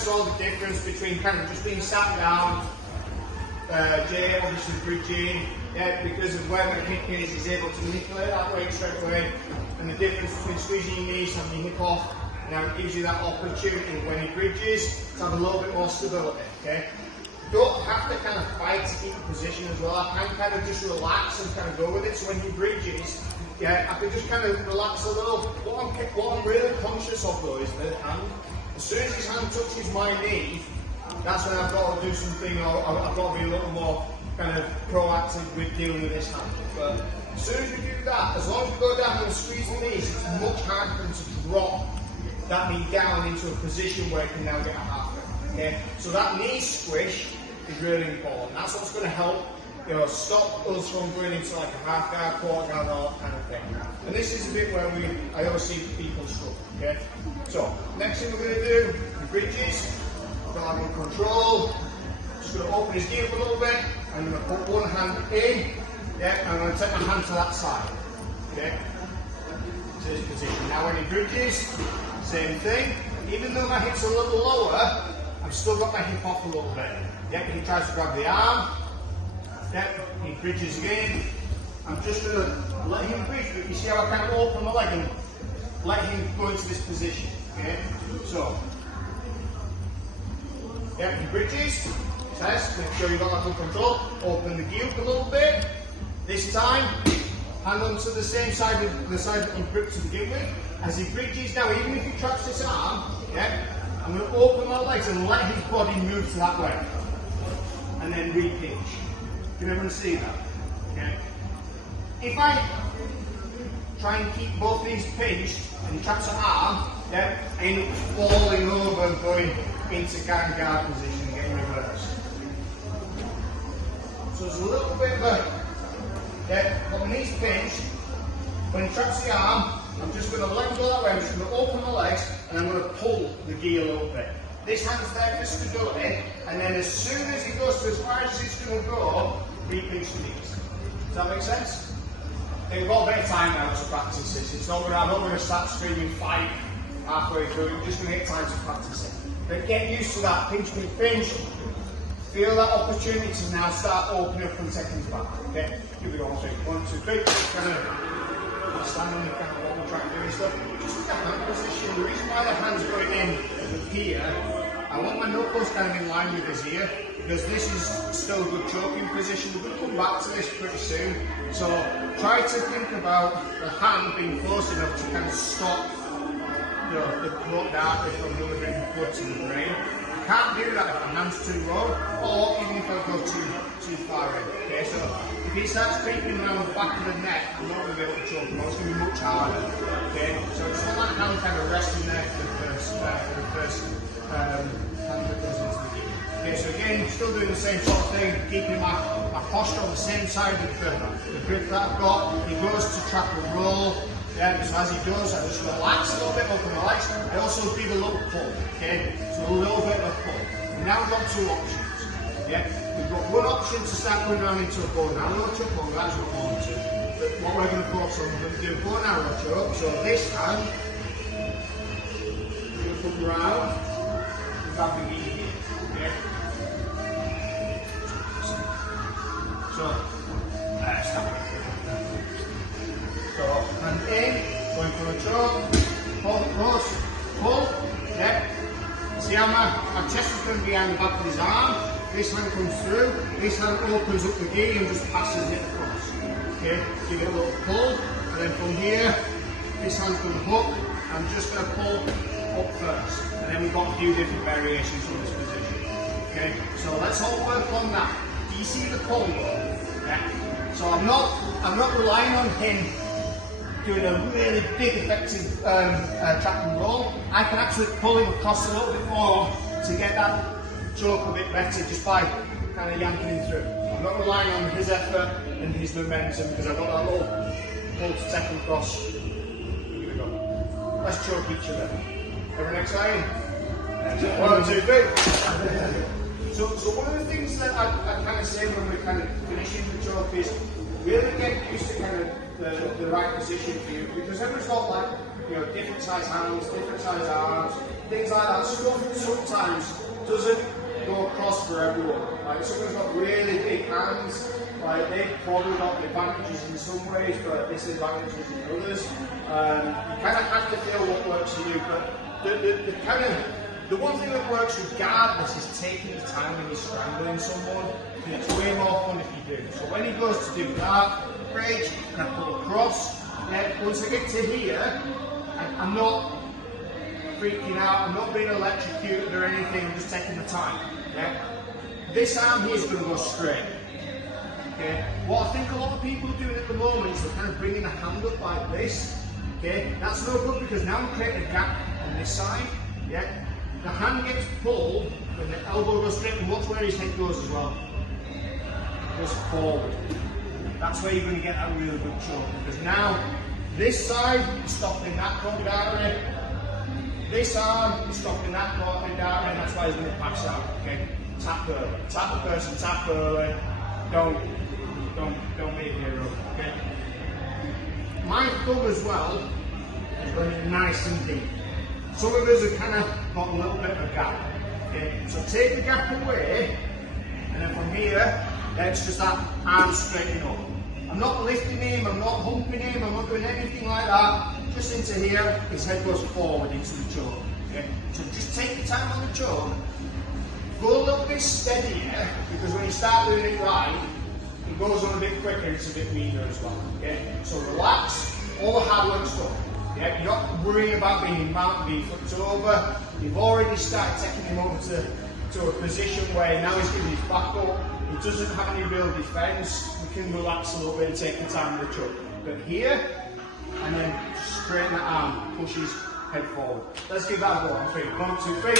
saw the difference between kind of just being sat down, Jay obviously bridging, yeah, because of where my hip is, he's able to manipulate that weight straight away, and the difference between squeezing your knees, having your hip off, now it gives you that opportunity when he bridges to have a little bit more stability, okay? You don't have to kind of fight to keep the position as well. I can kind of just relax and kind of go with it, so when he bridges, yeah, I can just kind of relax a little. What I'm really conscious of though is the hand. As soon as his hand touches my knee, that's when I've got to do something, or I've got to be a little more kind of proactive with dealing with this hand. But as soon as we do that, as long as we go down and squeeze the knees, it's much harder for him to drop that knee down into a position where he can now get a half guard. Okay? So that knee squish is really important. That's what's going to help, you know, stop us from going into like a half guard, quarter guard, all that kind of thing. And this is a bit where I always see people struggle. Okay? So next thing we're going to do, the bridges. Got him in control. Just going to open his knee up a little bit. I'm going to put one hand in. Yeah, and I'm going to take my hand to that side. Okay, to this position. Now when he bridges, same thing. Even though my hip's a little lower, I've still got my hip off a little bit. Yeah, he tries to grab the arm. Yeah, he bridges again. I'm just going to let him bridge, but you see how I kind of open my leg and let him go into this position. Okay, so. Yeah, he bridges, test, make sure you've got that under control, open the gi up a little bit. This time, hand onto the same side of the side that he gripped to begin with. As he bridges now, even if he traps this arm, yeah, I'm going to open my legs and let his body move to that way. And then re-pinch. Can everyone see that? Okay. If I try and keep both these pinched and he traps an arm, yeah, I end up falling over and going into guard position and getting reversed. So there's a little bit of a, yeah, got my knees pinched. When he traps the arm, I'm just going to let him go that way, I'm just going to open my legs and I'm going to pull the gi a little bit. This hand's there for stability, and then as soon as he goes to as far as it's going to go, re-pinch the knees. Does that make sense? We've got a bit of time now to practice this. It's not going to, I'm not going to start screaming fight halfway through, we're just going to get time to practice it. But get used to that pinch, pinch, pinch. Feel that opportunity to now start opening up and taking back. Okay? Here we go. 1, 2, 3. Kind of stand on the kind of what we're trying to do and stuff. Just with the hand position. The reason why the hand's going in here, I want my knuckles kind of in line with his ear, because this is still a good choking position. We're going to come back to this pretty soon. So try to think about the hand being close enough to kind of stop the throat dartness from delivering the blood to the brain. You can't do that if the hand's too low, or even if I go too far in. Okay, so if he starts creeping around the back of the neck, I'm not going to be able to choke him, it's going to be much harder. Okay, so just want that hand kind of resting there for the first hand that goes into the gi. Okay, so again, still doing the same sort of thing, keeping my posture on the same side of the grip that I've got. He goes to trap a roll. Yeah, so as he does, I just relax a little bit, open my legs. I also give a little pull, okay? So a little bit of a pull. And now we've got two options, yeah? We've got one option to start going around into a bow and arrow choke, but that's what we want to. But what we're going to focus on, we're going to do a bow and arrow choke. So this hand, we're going to come round and grab the gi here, okay? So, start. So, hand in, going for a choke, hold it close, pull, yeah. See how my chest is going behind the back of his arm, this hand comes through, this hand opens up the gi and just passes it across. Okay, give it a little pull, and then from here, this hand's going to hook, I'm just going to pull up first, and then we've got a few different variations from this position. Okay, so let's all work on that. Do you see the pull though? Yeah. So I'm not relying on him doing a really big effective trap and roll. I can actually pull him across a little bit more to get that choke a bit better just by kind of yanking him through. I'm not relying on his effort and his momentum because I've got that little pull to take him across. Here we go. Let's choke each other. Everyone excited? 1, 2, 3. So one of the things that I kind of say when we're kind of finishing the choke is really get used to kind of the right position for you, because everyone's got like, you know, different size hands, different size arms, things like that. Stuff sometimes doesn't go across for everyone. Like someone's got really big hands, like they've probably got the advantages in some ways, but disadvantages in others. You kind of have to feel what works for you, but the one thing that works regardless is taking the time when you're strangling someone, and it's way more fun if you do. So when he goes to do that, great, kind of pull across. Once I get to here, I'm not freaking out, I'm not being electrocuted or anything, I'm just taking the time. Yeah? This arm here is going to go straight. Okay? What I think a lot of people are doing at the moment is they're kind of bringing the hand up like this. Okay? That's no good, because now I'm creating a gap on this side. Yeah? The hand gets pulled, and the elbow goes straight, and watch where his head goes as well. It goes forward. That's where you're going to get that really good choke, because now this side is stopping that corner directly. This arm is stopping that corner directly, and that's why he's going to pass out. Okay? Tap early. Tap the person, tap early. Don't be a hero. Okay? My thumb as well is going nice and deep. Some of us have kind of got a little bit of a gap. Okay? So take the gap away, and then from here, it's just that arm straightening up. I'm not lifting him, I'm not humping him, I'm not doing anything like that. Just into here, his head goes forward into the choke. Okay? So just take the time on the choke. Go a little bit steadier, because when you start doing it right, it goes on a bit quicker, it's a bit meaner as well. Okay? So relax, all the hard work's done. Yeah? You're not worrying about being mounted, being flipped over. You've already started taking him over to a position where now he's giving his back up. He doesn't have any real defence. We can relax a little bit and take the time with the choke. But here, and then straighten that arm, push his head forward. Let's give that a go. 3, 1, 2, 3.